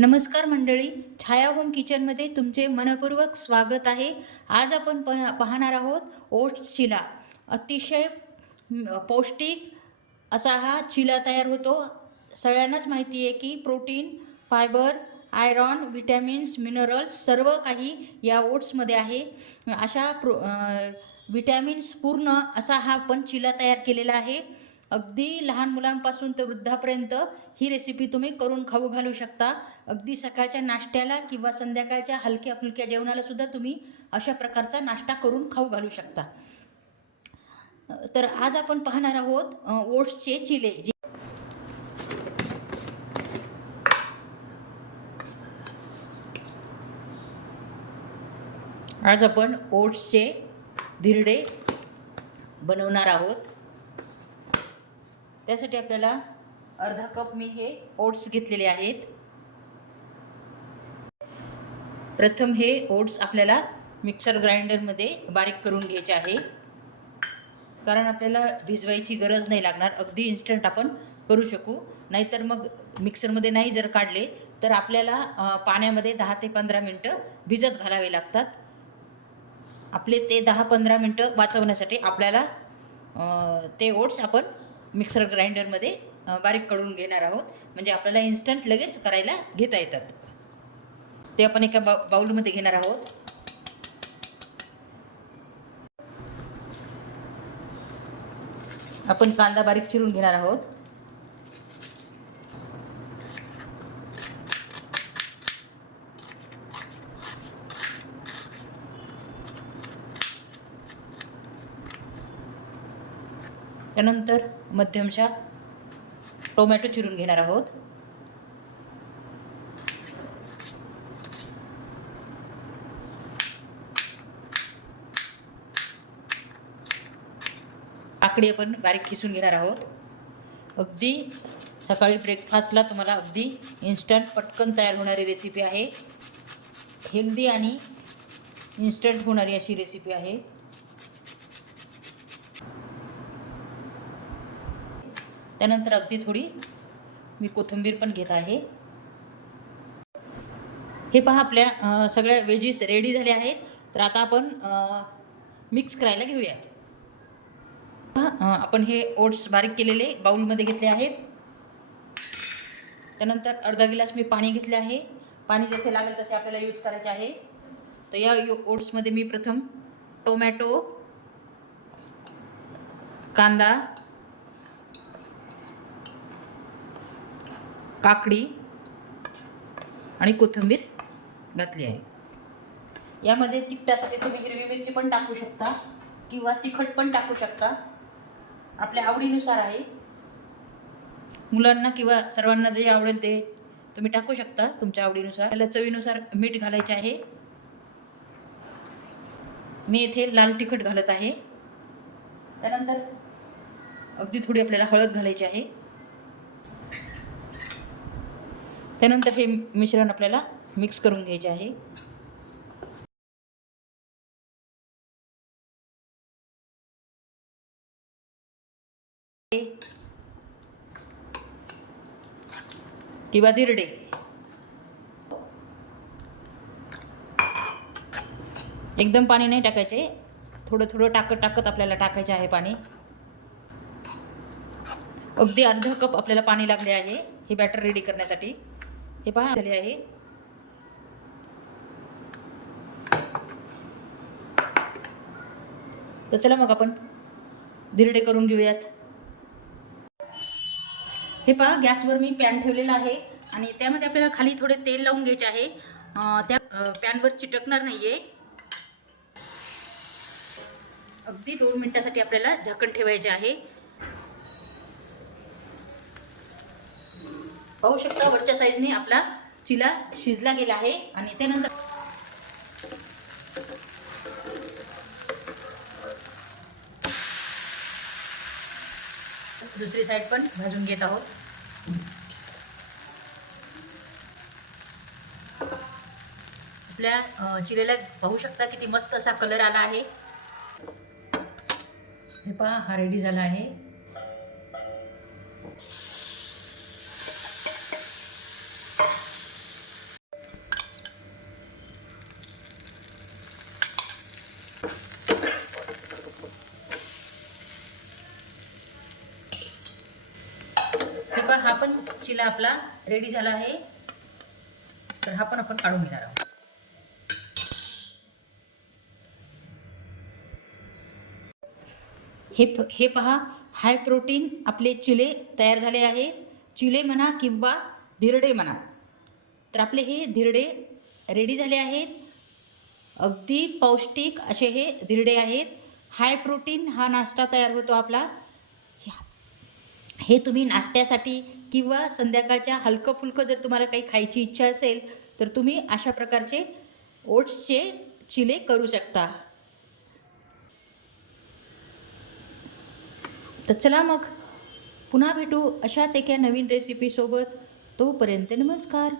नमस्कार मंडळी, छाया होम किचनमध्ये तुमचे मनपूर्वक स्वागत आहे. आज आपण पाहणार आहोत ओट्स चिला. अतिशय पौष्टिक असा हा चिला तयार होतो. सगळ्यांनाच माहिती आहे की protein, fibre, iron, vitamins, minerals सर्व काही या ओट्समध्ये आहे. अशा विटॅमिन्स पूर्ण असा हा पण चिला तयार केलेला आहे. अगदी लहान मुलांपासून ते वृद्धापर्यंत ही रेसिपी तुम्ही करून खाऊ घालू शकता. अगदी सकाळच्या नाश्त्याला किंवा संध्याकाळच्या हलक्या फुलक्या जेवणाला सुद्धा तुम्ही अशा प्रकारचा नाश्ता करून खाऊ घालू शकता. तर आज आपण पाहणार आहोत ओट्सचे चिले. आज आपण ओट्सचे धिरडे बनवणार आहोत. त्यासाठी आपल्याला अर्धा कप मी हे ओट्स घेतलेले आहेत. प्रथम हे ओट्स आपल्याला मिक्सर ग्राइंडरमध्ये बारीक करून घ्यायचे आहे, कारण आपल्याला भिजवायची गरज नाही लागणार. अगदी इन्स्टंट आपण करू शकू. नाहीतर मग मिक्सरमध्ये नाही जर काढले तर आपल्याला पाण्यामध्ये 10 ते 15 मिनटं भिजत घालावे लागतात. आपले ते 10-15 मिनटं वाचवण्यासाठी आपल्याला ते ओट्स आपण मिक्सर ग्राइंडरमध्ये बारीक करून घेणार आहोत, म्हणजे आपल्याला इन्स्टंट लगेच करायला घेता येतात. ते आपण एका बाउलमध्ये घेणार आहोत. आपण कांदा बारीक चिरून घेणार आहोत. त्यानंतर मध्यमशा टोमॅटो चिरून घेणार आहोत. काकडी आपण बारीक खिसून घेणार आहोत. अगदी सकाळी ब्रेकफास्टला तुम्हाला अगदी इन्स्टंट पटकन तयार होणारी रेसिपी आहे. हेल्दी आणि इन्स्टंट होणारी अशी रेसिपी आहे. त्यानंतर अगदी थोडी मी कोथिंबीर पण घेत आहे. हे पहा, आपल्या सगळ्या वेजीस रेडी झाल्या आहेत. तर आता आपण मिक्स करायला घेऊयात. आपण हे ओट्स बारीक केलेले बाउलमध्ये घेतले आहेत. त्यानंतर अर्धा गिलास मी पाणी घेतले आहे. पाणी जसे लागेल तसे आपल्याला यूज करायचे आहे. तर या ओट्समध्ये मी प्रथम टोमॅटो, कांदा, काकडी आणि कोथिंबीर घातली आहे. यामध्ये तिखटासाठी तुम्ही हिरवी मिरची पण टाकू शकता किंवा तिखट पण टाकू शकता, आपल्या आवडीनुसार आहे. मुलांना किंवा सर्वांना जे आवडेल ते तुम्ही टाकू शकता तुमच्या आवडीनुसार. त्याला चवीनुसार मीठ घालायचे आहे. मी येथे लाल तिखट घालत आहे. त्यानंतर अगदी थोडी आपल्याला हळद घालायची आहे. त्यानंतर हे मिश्रण आपल्याला मिक्स करून घ्यायचे आहे. किंवा धिरडे. एकदम पाणी नाही टाकायचे, थोडं थोडं टाकत आपल्याला टाकायचे आहे पाणी. अगदी अर्धा कप आपल्याला पाणी लागले आहे हे बॅटर रेडी करण्यासाठी. हे पहा झाले आहे. तर चला मग आपण धिरडे करून घेऊयात. हे पहा, गॅसवर मी पॅन ठेवलेला आहे आणि त्यामध्ये आपल्याला खाली थोडे तेल लावून घ्यायचे आहे. त्या पॅनवर चिटकणार नाही आहे. अगदी 2 मिनिटासाठी आपल्याला झाकण ठेवायचे आहे. पाहू शकता वरच्या साईजने आपला चिला शिजला गेला आहे. आणि त्यानंतर दुसरी साईड पण भाजून घेत आहोत. आपल्या चिलेला पाहू शकता किती मस्त असा कलर आला आहे. हे पहा, हा रेडी झाला आहे. हा पण चिला आपला रेडी झाला आहे. तर हा पण आपण काढून घेणार आहोत. हे पहा, हाय प्रोटीन आपले चिले तयार झाले आहे. चिले म्हणा किंवा धिरडे म्हणा, तर आपले हे धिरडे रेडी झाले आहेत. अगदी पौष्टिक असे हे धिरडे आहेत. हाय प्रोटीन हा नाश्ता तयार होतो आपला. हे तुम्ही नाश्त्यासाठी किंवा संध्याकाळच्या हलकं फुलकं जर तुम्हाला काही खायची इच्छा असेल तर तुम्ही अशा प्रकारचे ओट्सचे चिले करू शकता. तर चला मग पुन्हा भेटू अशाच एका नवीन रेसिपीसोबत. तोपर्यंत नमस्कार.